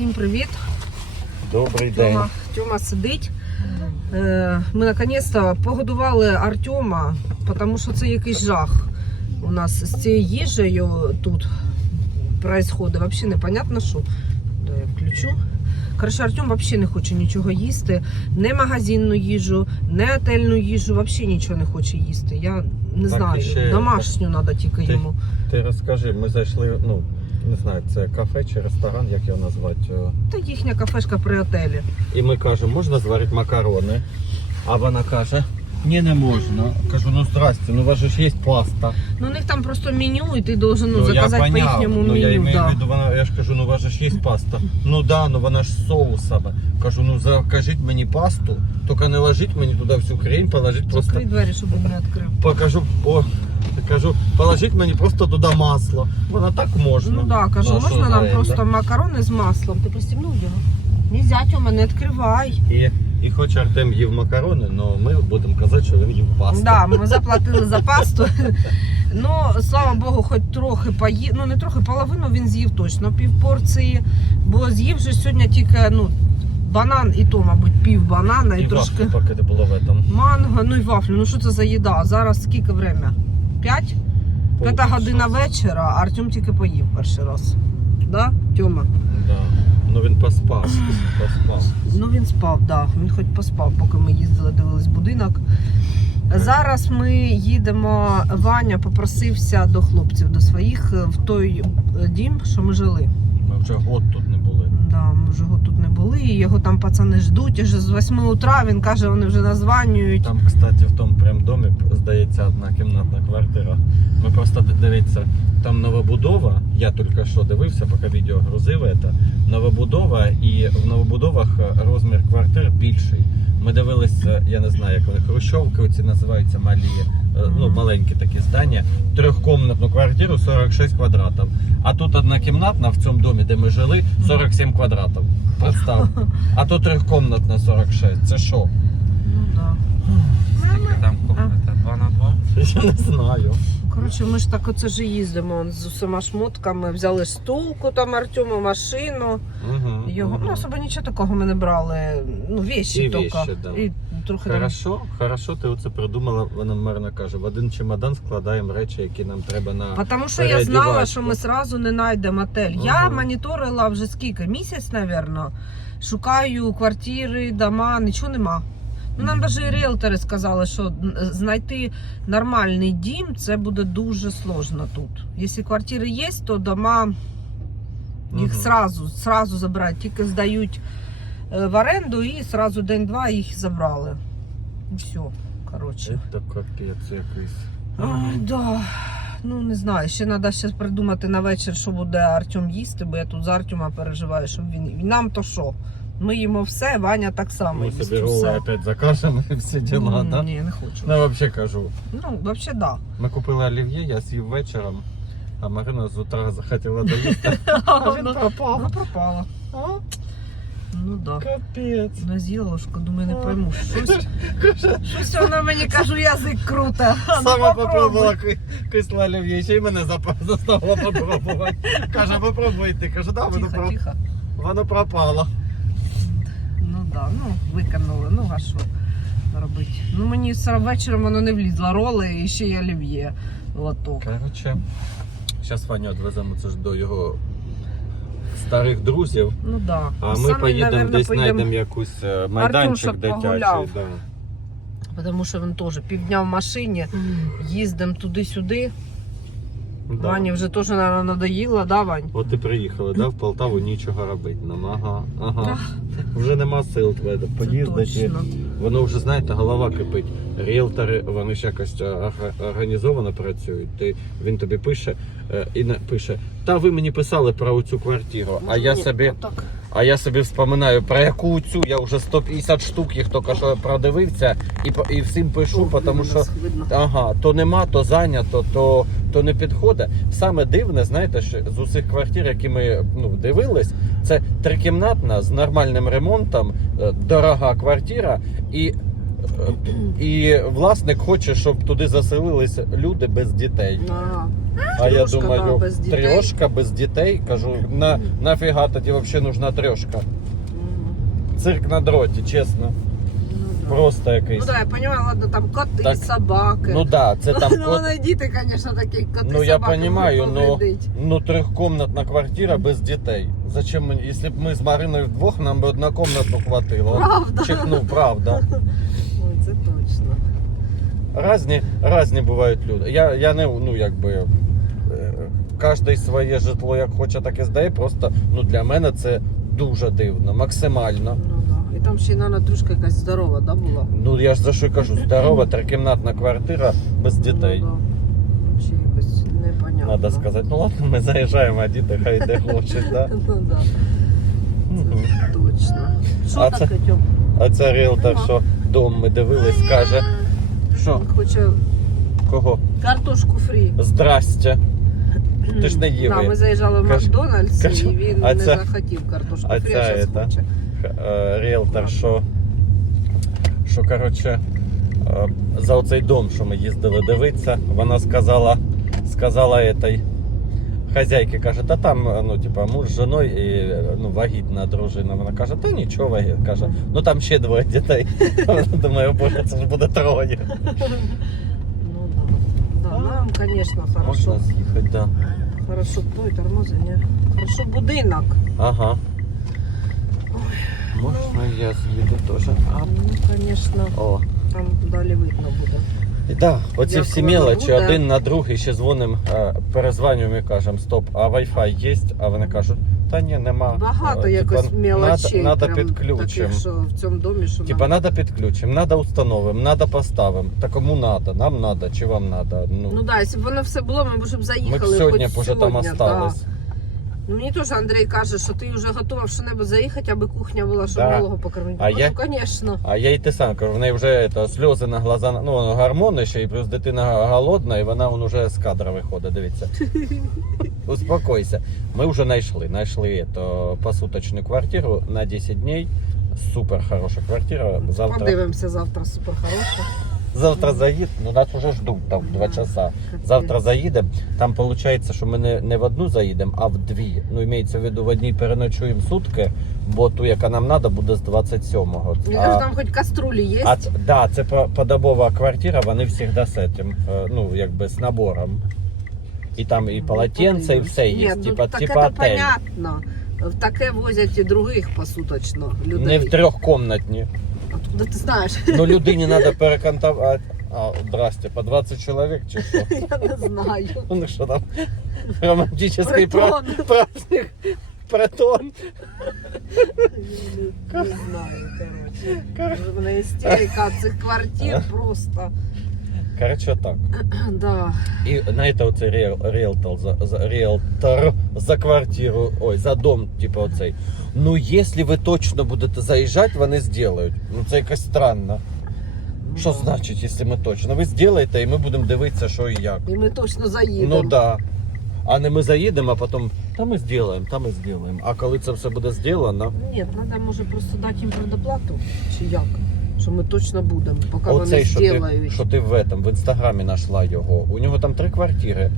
Всім привіт. Добрий день. Тьома, Тьома сидить. Е, Ми наконець-то погодували Артема, тому що це якийсь жах. У нас з цією їжею тут происходит. Взагалі непонятно, що. Да, я включу. Коротше, Артем взагалі не хоче нічого їсти. Не магазинну їжу, не отельну їжу, взагалі нічого не хоче їсти. Я не Так, знаю. ще- Домашню треба тільки Ти- йому. Ти розкажи, ми зайшли, ну, не знаю, це кафе чи ресторан, як його назвати. е, Та їхня кафешка при отелі. І ми кажемо, можна зварити макарони? А вона каже, ні, не можна. Кажу, ну здрасте, ну у вас же ж є паста. Ну, у них там просто меню, і ти должен ну, я заказати по поняв, їхньому ну, я меню. имею Да. в виду, вона, я ж кажу, ну у вас же ж є паста. Ну да, ну вона ж з соусами. Кажу, ну закажіть мені пасту, тільки не ложіть мені туди всю хрень, положіть просто Закрий двері, щоб він не відкрив. покажу, о, кажу, положіть мені просто туди масло. Вона так можна. Ну да, кажу, Ну, що можна нам просто макарони з маслом. Ти пристібнув його? Нельзя, Тьома, не відкривай. І, і хоч Артем їв макарони, але ми будемо казати, що він їв пасту. Да, ми заплатили за пасту. Ну, слава Богу, хоч трохи поїв. Ну, не трохи, половину він з'їв точно, пів порції. Бо з'їв же сьогодні тільки, ну, банан і то, мабуть, пів банана і, І трошки вафлі, поки не було в этом. манго, ну і вафлю. Ну що це за їда? Зараз скільки время? П'ять? П'ята година вечора, а Артем тільки поїв перший раз. Да, Тьома? Да. Ну він поспав, поспав. Ну він спав, да. Він хоч поспав, поки ми їздили, дивились будинок. Зараз ми їдемо. Ваня попросився до хлопців, до своїх в той дім, що ми жили. Ми вже год тут не вже його тут не були. Його там пацани ждуть. Вже з 8 утра він каже, вони вже названюють. Там, кстати, в тому прям домі, здається, одна кімнатна квартира. Ми просто дивіться, там новобудова. Я тільки що дивився, поки відео грузив. це Новобудова, і в новобудовах розмір квартир більший. Ми дивилися, я не знаю, як вони хрущовки оці називаються малі, е, ну маленькі такі здання. Трьохкомнатну квартиру 46 квадратів. А тут однокімнатна в цьому домі, де ми жили, 47 квадратів. Представ. А то трьохкомнатна 46. Це що? Ну да. Скільки там комната? 2 на 2? Я не знаю. Коротше, ми ж так оце ж їздимо он з усіма шмотками. Взяли стулку там Артему, машину. Угу, Його ну особо нічого такого ми не брали. Ну, вещі І тільки. да. І трохи там Хорошо, хорошо, ти оце придумала, вона мирно каже. В один чемодан складаємо речі, які нам треба на. Тому що я знала, переодівачку. що ми сразу не знайдемо отель. Я Ага. моніторила вже скільки? Місяць, напевно. Шукаю квартири, дома, нічого нема. Нам навіть і ріелтори сказали, що знайти нормальний дім це буде дуже сложно тут. Якщо квартири є, то дома їх Мгм. сразу, сразу забирають, тільки здають е, в оренду і сразу день-два їх забрали. І все, коротше. Це капець якийсь. Ай, да. Ну не знаю, ще треба ще придумати на вечір, що буде Артем їсти, бо я тут за Артема переживаю, щоб він. Нам то що? Ми їмо все, Ваня так само їсть собі все. опять закажемо і всі діла, М, да? Ні, не хочу. Ну, взагалі кажу. Ну, взагалі, да. Ми купили олів'є, я з'їв вечором, а Марина з утра захотіла доїсти. А він пропав. ну, пропала. Ну да. Капець. Не з'їла ложку, думаю, не пойму. Щось, щось вона мені кажу, язик круте. Ну, Сама попробуй. попробувала ки- кисле олів'є, ще й мене зап- заставила попробувати. Каже, попробуйте. Кажу, да, воно, Тихо, про... тихо. воно пропало. Да, ну викинули, ну а що робити? Ну мені все вечором воно не влізло, роли і ще й олів'є лоток. Коротше, зараз Ваню відвеземо це ж до його старих друзів. Ну да. А ми Самі, поїдемо наверно, десь поїдемо, знайдемо якусь е, майданчик щоб дитячий. Да. Тому що він теж півдня в машині, їздимо туди-сюди. Да. Вані вже теж, мабуть, надоїло, да, Вань? От і приїхали, да, в Полтаву нічого робити нам. Ага, ага. Вже нема сил твоє поїздити. точно. Воно вже, знаєте, голова кипить. Ріелтори, вони ж якось е, організовано працюють. Ти, він тобі пише е, і не пише, та ви мені писали про цю квартиру, а я Ні, собі. отак. А я собі вспоминаю, про яку цю я вже 150 штук їх тільки що продивився і, по- і всім пишу, тому що видно. ага, то нема, то зайнято, то, то не підходить. Саме дивне, знаєте, що з усіх квартир, які ми ну, дивились, це трикімнатна з нормальним ремонтом, е, дорога квартира, і, е, і власник хоче, щоб туди заселилися люди без дітей. Ага. А я думаю, без трьошка без дітей. Кажу, на, нафіга тоді взагалі нужна трьошка. Цирк на дроті, чесно. Ну. Просто якийсь. Ну да, я понимаю, ладно, там коти, Так, собаки. Ну да, це там ну, кот. вони діти, звісно, такі коти, Ну я собаки понимаю, повредить. ну трехкомнатна квартира без дітей. Зачем мені? Якщо б ми з Мариною вдвох, нам би однокомнатну хватило. Правда. Чихнув, правда. Ой, це точно. Разні, разні бувають люди. Я, я не ну якби. е, Кожен своє житло як хоче, так і здає. Просто ну для мене це дуже дивно, максимально. Ну. І там ще й Нана трошки якась здорова, да, була? Ну я ж за що й кажу, здорова трикімнатна квартира без дітей. Ну, да. Ще якось непонятно. Надо сказати, ну ладно, ми заїжджаємо, а діти хай де хочуть, да? Ну да, це точно. Що А це- таке, Тьом? А це ріелтор, що дом ми дивились, каже, що хоче кого? картошку фрі. Здрастя. Ти ж не їв Да, її. ми заїжджали в Каже- Макдональдс, каже, і він а не захотів картошку а фрі, а зараз хоче. Е, Ріелтор, що, що коротше, е, за оцей дом, що ми їздили дивитися, вона сказала, сказала этой хазяйки, каже, та там, ну, типа, муж з жіною і ну, вагітна дружина. Вона каже, та нічого вагітна. Каже, ну там ще двоє дітей. Вона думає, боже, це ж буде троє. Ну да. Да, нам, конечно, хорошо. Можна з'їхати, да. Хорошо, той тормози, ні. Хорошо, будинок. Ага. Можна я з'їду теж. А, Ну, конечно, О. там далі видно буде. І да, оці Як всі воно мелочі буде. один на другий ще дзвонимо, е, перезванюємо і кажемо, стоп, а Wi-Fi є? А вони кажуть, та ні, нема. Багато Е, якось типа, мелочей. Надо, прям підключимо. Таких, що в цьому домі, що Типа нам- надо підключимо, надо установимо, надо поставимо. Та кому надо? Нам надо чи вам надо? Ну, Ну да, якщо б воно все було, ми б вже б ми заїхали. б сьогодні б уже там сьогодні, остались. Ну мені теж Андрій каже, що ти вже готова в що-небудь заїхати, аби кухня була, щоб Да. малого покормити. А ну, я- звісно. А я й те сам кажу, в неї вже это, сльози на глаза, ну гормони ще, і плюс дитина голодна, і вона вон уже з кадра виходить, дивіться. Успокойся. Ми вже знайшли. Знайшли это, посуточну квартиру на 10 днів. Супер хороша квартира. Завтра, Подивимося завтра супер хороше. Завтра заїд, ну нас вже ждуть там 2 часа. Завтра заїдемо. Там виходить, що ми не, не в одну заїдемо, а в дві. Ну, імеється в виду, в одній переночуємо сутки, бо ту, яка нам треба, буде з 27-го. Мені А- там хоч каструлі є. а да, це по- подобова квартира, вони завжди з цим, е, ну, якби з набором. І там і полотенце, і все є. Ні, типа, ну, так типа це понятно. В таке возять і других посуточно людей. Не в трьохкомнатні. Откуда ти знаєш? Ну людині треба перекантувати. А, здрасте, по 20 чоловік чи що? Я не знаю. Ну що там? Романтичний пра- Притон. праздник. Притон. Не знаю, коротше. У мене істерика цих квартир просто. Коротше, так. Да. І знаєте, оцей ріел- ріелтор за, за, ріелтор за квартиру, ой, за дом, типу оцей. Ну, якщо ви точно будете заїжджати, вони зроблять. Ну це якось странно. Що значить, якщо ми точно? Ви зробите, і ми будемо дивитися, що і як. І ми точно заїдемо. Ну да. А не ми заїдемо, а потім та ми зробимо, та ми зробимо. А коли це все буде зроблено, Ні, треба може просто дати їм предоплату. Чи як? Що ми точно будемо, поки вони оцей, що ти, зроблять. що ти в этом, в інстаграмі знайшла його. У нього там три квартири.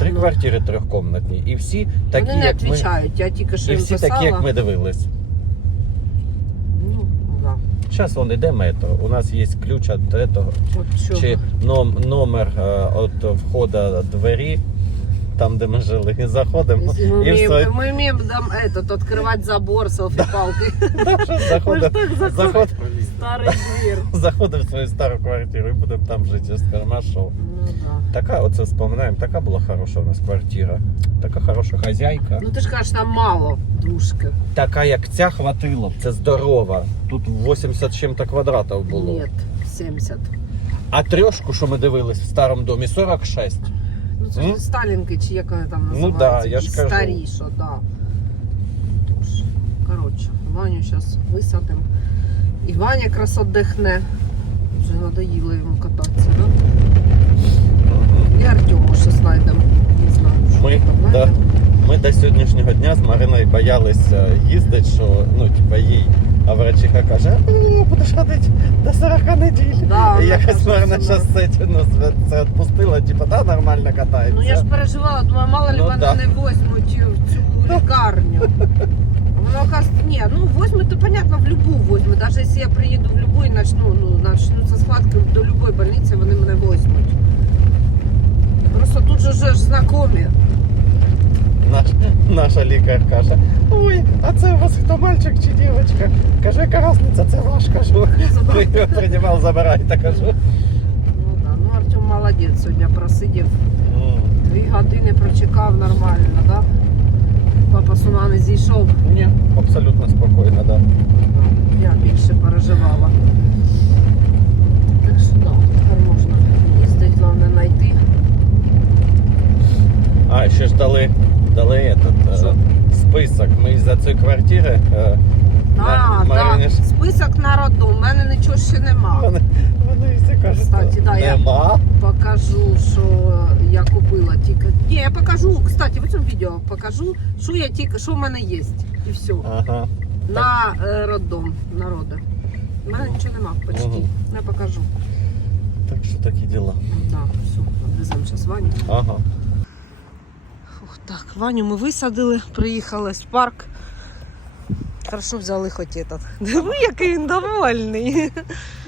Три Ну. квартири трьохкомнатні. І всі такі, Вони не як ми. відповідають, я тільки що І їм всі писала. такі, як ми дивились. Ну, да. Зараз вон йде мето. У нас є ключ від того. От чого. Чи ном, номер е, від входу двері, там, де ми жили, і заходимо. Если мы, І умеем, все. мы умеем там этот, открывать забор селфи-палкой. Заходимо, так заходимо, Старый дверь. заходимо в свою стару квартиру і будемо там жити. Я скажу, а що? Ну да. Така, оце вспоминаємо, така була хороша у нас квартира. Така хороша хазяйка. Ну ти ж кажеш, там мало дружки. Така, як ця хватило б, це здорова. Тут 80 з чим-то квадратів було. Ні, 70. А трьошку, що ми дивились в старому домі, 46. Це М? ж Сталінки, чи як вони там Ну да, я ж кажу. Старі, да. Тож, коротше, Ваню зараз висадимо. І Ваня якраз отдихне. Вже надоїло йому кататися, да? І Артему ще знайдемо. Не знаю, що Ми, там да. знайдемо. Ми до сьогоднішнього дня з Мариною боялися їздити, що ну, типа, їй А врачиха каже, о, будеш ходити до 40 неділь. Да, І вона якось каже, Марина що щас це, ну, це відпустила, типу, да, нормально катається. Ну я ж переживала, думаю, мало ли Ну, мене да. не возьмуть в цю лікарню. А Воно оказывается, ні, ну возьмуть, то понятно, в любу возьмуть. Навіть якщо я приїду в любу і начну, ну, начнуться схватки до любої больниці, вони мене возьмуть. Просто тут же ж знайомі. Наш, наша лікар каже, ой, а це у вас хто мальчик чи дівчинка? Каже, яка різниця, це ваш, кажу. Ви приймав, забирайте, кажу. Ну да, ну Артем молодець сьогодні просидів. Дві години прочекав нормально, да? Папа з ума не зійшов. Ні, абсолютно спокійно, да. Я більше переживала. Так що да, тепер можна їздити, головне знайти. А, ще ж дали, дали этот, Що? е, список. Ми за цієї квартири. е, А, Марині так, ж- список народу, у мене нічого ще нема. Вони, вони всі кажуть, Кстати, да, я- нема. Покажу, що я купила тільки. Ні, я покажу, кстати, в цьому відео покажу, що я тільки, що в мене є. І все. Ага. На е, роддом народу. У мене нічого нема почти. Мгм. Я покажу. Так що такі діла. Да, все, відвеземо зараз Ваню. Ага. Так, Ваню ми висадили, приїхали в парк. Хорошо взяли хоч этот. Диви, який він довольний.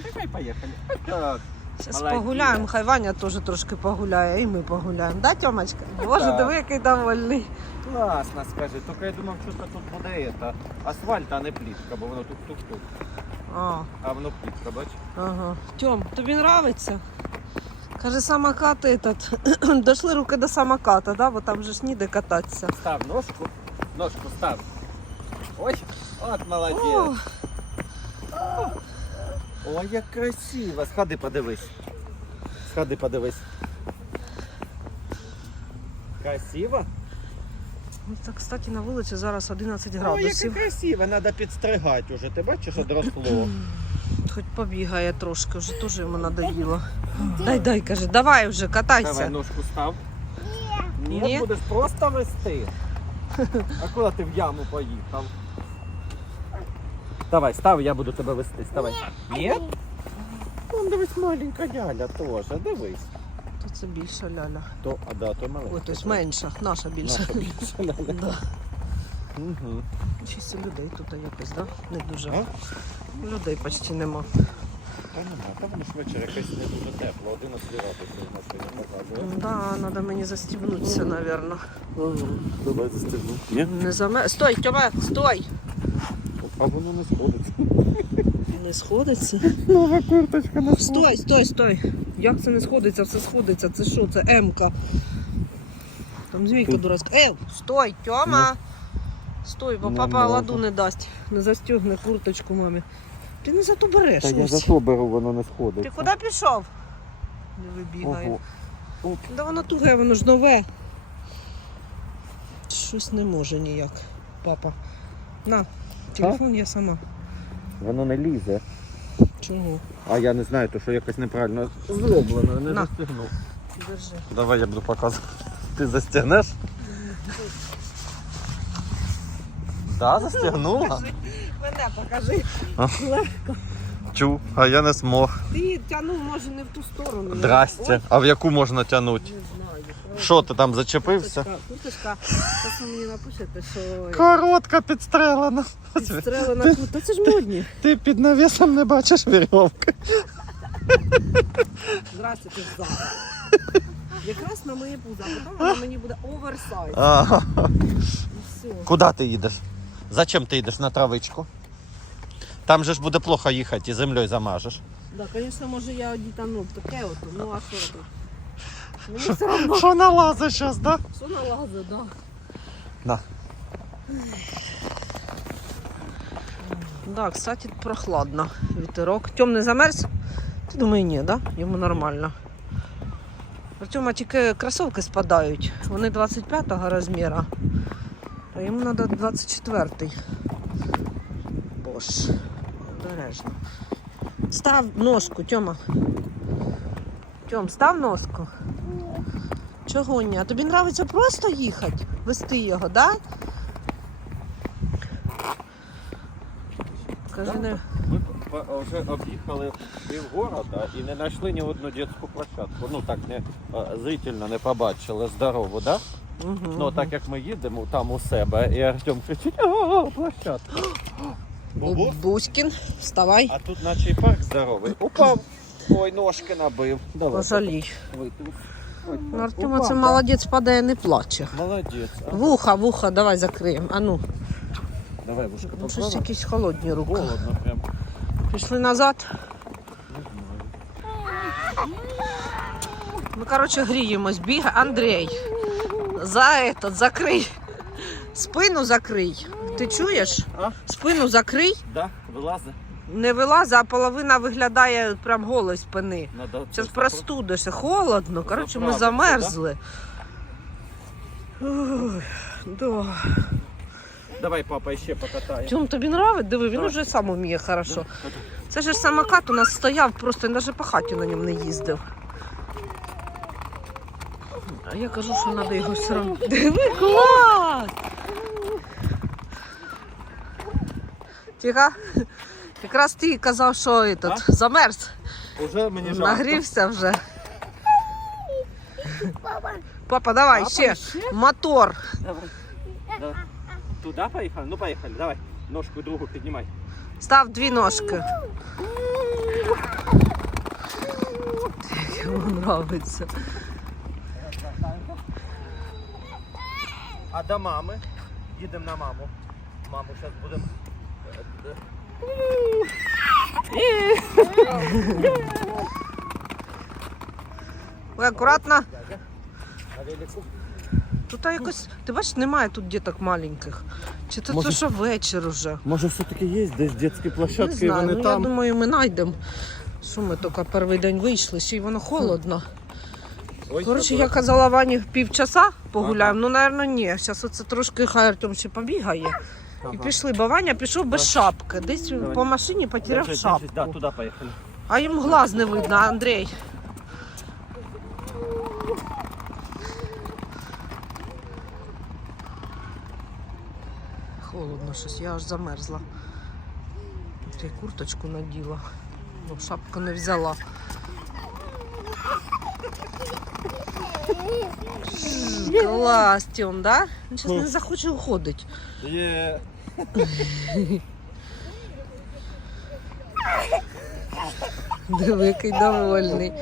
Давай поїхали. Так. Зараз погуляємо, хай Ваня теж трошки погуляє, і ми погуляємо. Да, Тьомочка? Боже, диви, який довольний. Класно, скажи. Тільки я думав, що тут буде это, асфальт, а не плітка, бо воно тут тук-тук. А, А воно плітка, бач? ага. Тьом, тобі нравиться? Каже, самокат этот. Дошли руки до самоката, да? бо там же ж ніде кататися. Став ножку. Ножку став. Ой, от молодець. О, Ой, як красиво. Сходи подивись. Сходи подивись. Красиво? ну, так, кстати, на вулиці зараз 11 Ой, яке градусів. красиво, треба підстригати уже. Ти бачиш, одросло. Хоч побігає трошки, вже теж йому надоїло. Дай, дай, каже, давай вже, катайся. Давай ножку став. Ні. Ні? будеш просто вести. А куди ти в яму поїхав? Давай, став, я буду тебе вести. Ставай. Ні? Вон дивись, маленька ляля теж, дивись. То це більша ляля. То, а да, то маленька. Ой, тобто менша, наша більша. Наша більша ляля. Да. Угу. Чисто людей тут якось, да? Не дуже. А? Людей почти нема. Та нема, та воно вечір якось не дуже тепло, 11 градусів на сьогодні показує. Да, треба мені застібнутися, напевно. Давай застегну. Ні? Не заме... Стой, Тьома, стой! А воно не сходиться. Не сходиться. Нова курточка на Стой, стой, стой. Як це не сходиться? Все сходиться. Це що? Це М-ка. Там змійка дурацька. Ей, стой, Тьома! Стой, бо папа ладу не дасть. Не застягне курточку мамі. Ти не за то береш. Та я за що беру, воно не сходиться. Ти куди пішов? Не вибігає. Да воно туге, воно ж нове. Щось не може ніяк, папа. На, телефон я сама. Воно не лізе. Чого? А я не знаю, то що якось неправильно зроблено, не На. Держи. Давай я буду показувати. Ти застягнеш? Да, застягнула? Мене покажи. Легко. Чу, а я не змог. Ти тянув, може, не в ту сторону. Здрасте. А в яку можна тягнути? Не знаю. Що ти там зачепився? Курточка, курточка. Зараз ви мені напишете, що Коротка підстрелена. підстрелена куртка. Це ж модні. Ти під навісом не бачиш вірьовки. Здрасте, ти ж. Якраз на моє пузо, а потім вона мені буде оверсайз. Ага. І все. Куди ти їдеш? Зачем ти їдеш на травичку? Там же ж буде плохо їхати і землею замажеш. Да, звісно, може я одітану таке от, ну а що тут? Мені все одно Що налазить зараз, да? все налазить, да. На. Да, кстати, прохладно. Вітерок. Тьом не замерз? Ти думаю, ні, да? Йому нормально. Артема тільки кросовки спадають. Вони 25-го розміру. А йому треба 24-й. Бож. Обережно. Став ножку, Тьома. Тьом, став ножку. Чого ні? А тобі подобається просто їхати? Вести його, так? Да? Кажи, не. Ми вже об'їхали півгорода і не знайшли ні одну дитячу площадку. Ну так не зрительно не побачили здорову, да? Угу. Ну так як ми їдемо там у себе, і Артем кричить, о, площадка. Бубу? Бузькін, вставай. А тут наче і парк здоровий. Упав. Ой, ножки набив. Давай. Пожалій. Ну, Артема це молодець падає, не плаче. Молодець. А, Вуха, вуха, давай закриємо. А ну, Давай, вушка, ну щось якісь холодні руки. Холодно прям. Пішли назад. Ми, коротше, гріємось. Біга. Андрій. За этот, закрий. Спину закрий. Ти чуєш? А? Спину закрий. Да, вилази. Не вилазить, а половина виглядає прям голої спини. Надо Зараз це простудишся. Холодно. Коротше, ми замерзли. Ой, да. Давай, папа, ще покатає. Тьом, тобі нравить? Диви, він уже сам уміє хорошо. Це ж самокат у нас стояв, просто навіть по хаті на ньому не їздив. А я кажу, що треба його все. Диви, клас! Тихо. Якраз ти казав, що этот, замерз, Уже мені жарко. нагрівся вже. Папа, давай, Папа, ще. Мотор. Давай. Давай. Туда поїхали? Ну поїхали, давай. Ножку другу піднімай. Став дві ножки. Як Йому подобається. А до мами? Їдемо на маму. Маму зараз будемо. Ой, акуратно. Тут якось, ти бачиш, немає тут діток маленьких. Чи то Може- це що вечір уже? Може все-таки є десь дитячі Не площадки, і знаю. вони Ну, там. Я думаю, ми знайдемо. Що ми тільки перший день вийшли, ще й воно холодно. Ой, Коротше, я казала Вані півчаса погуляємо. Ну, напевно, ні. Зараз оце трошки хай Артем ще побігає. І пішли, бо Ваня пішов без шапки. Десь Давай. по машині потеряв Держись, шапку. Да, туди поїхали. А їм глаз не видно, Андрій. Холодно щось, я аж замерзла. Я курточку наділа, бо шапку не взяла. Клас, Тьом, да? Він зараз не захоче уходити. Є. Диви, який довольний.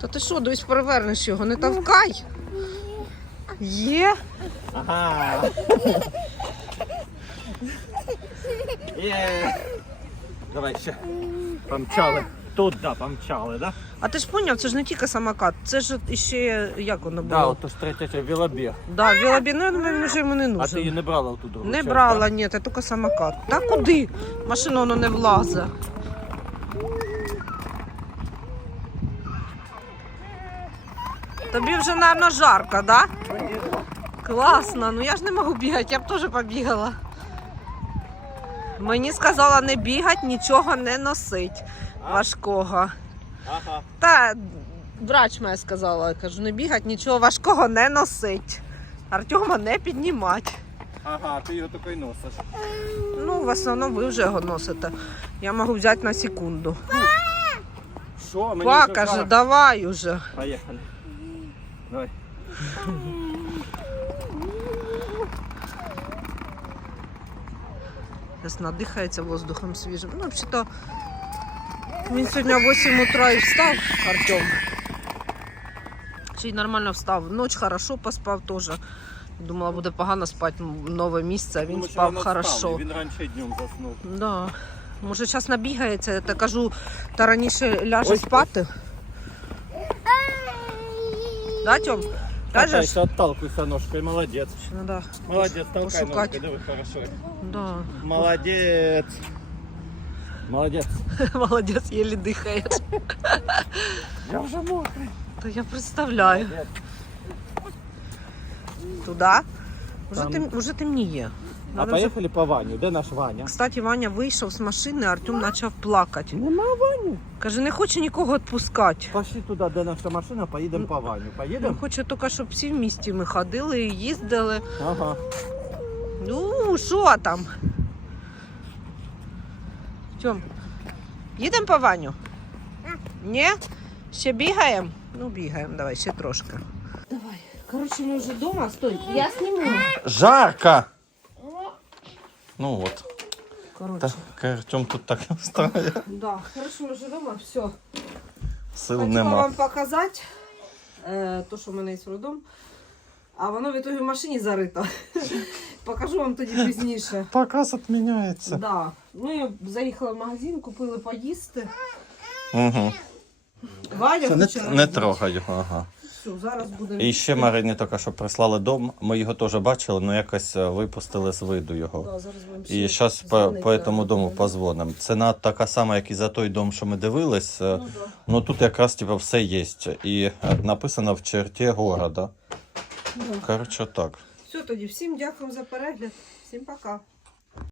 Та ти що, дивись, перевернеш його, не товкай. Є. Ага. Є. Давай ще. Помчали. Тут, да, помчали, да? А ти ж поняв, це ж не тільки самокат, це ж іще як воно Да, було? от то ж третя велобіг. Да, велобі, ну вже йому не А ти нужен. її не брала оту другу? Не часть, брала, ні, це тільки самокат. Та куди? Машина воно не влазить. Тобі вже, мабуть, жарко, да? Класно, ну я ж не можу бігати, я б теж побігала. Мені сказала не бігати, нічого не носить? Важкого. Ага. Та врач моя сказала, я кажу, не бігати, нічого важкого не носить. Артема не піднімати. Ага, ти його такий носиш. Ну, в основному ви вже його носите. Я можу взяти на секунду. Що? Мені Па, вже каже, жарко. давай уже. Поїхали. Давай. Зараз надихається воздухом свіжим. Ну, взагалі-то він сьогодні в 8 утра і встав, Артем. Чи й нормально встав. Ніч хорошо поспав теж. Думала, буде погано спати нове місце, а він Тому спав хорошо. Він раніше днем заснув. Да. Може, зараз набігається, та кажу, та раніше ляже спати. Да, Тьом? Катайся, отталкуйся ножкой, молодець. Ну, да. Молодець, толкай Пошукать. ножкой, диви, хорошо. Да. Молодець. Молодець. Молодець, єлі дихає. Я вже мокрий. То я представляю. Туди? Уже, Там. тем, уже темніє. А Надо вже- поїхали по Ваню. Де наш Ваня? Кстати, Ваня вийшов з машини, Артем почав плакати. Нема Вані. Каже, не хоче нікого відпускати. Пошли туди, де наша машина, поїдемо по Ваню. Він Поїдемо? хоче тільки, щоб всі в місті ми ходили і їздили. Ага. Ну, що там? Тьом, їдемо по Ваню? Ні? Ще бігаємо? Ну, бігаємо, давай, ще трошки. Давай. Коротше, ми вже вдома, стой, я зніму. Жарко! Ну от. Коротше, Так, Артем тут так стає. да. Коротше, ми вже вдома, все. Сил Хотіла нема. вам показати е, то, що в мене є роддом, а воно в ітогі в машині зарито. Покажу вам тоді пізніше. Показ відміняється. Да. Ми заїхали в магазин, купили поїсти. Угу. Валя Це не, не трогай його, ага. Все, зараз будемо. І ще Марині тільки що прислали дом. Ми його теж бачили, але якось е, випустили з виду його. Да, зараз будемо І ще зараз по, дзвонити, по да, цьому дому позвонимо. Ціна така сама, як і за той дом, що ми дивились. Е, Ну, да. Ну тут якраз типу, все є. І е, написано в черті города. Да. Коротше, так. Все, тоді всім дякую за перегляд. Всім пока.